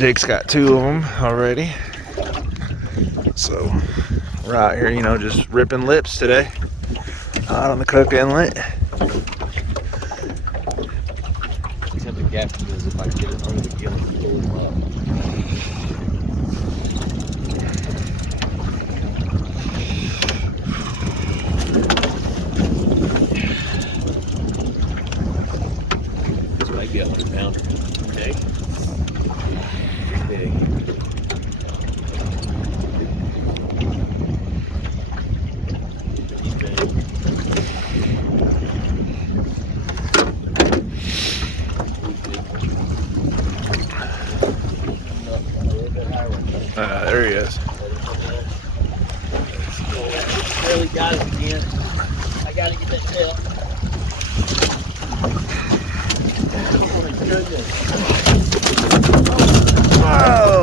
Jake's got 2 of them already. So we're out here, you know, just ripping lips today. Out on the Cook Inlet. Attempt to capture this if I can get it under the gill and pull them up. This might be a 100-pounder. Okay. Big. There he is. Barely got it again. I gotta get that tail. Oh my goodness. Whoa!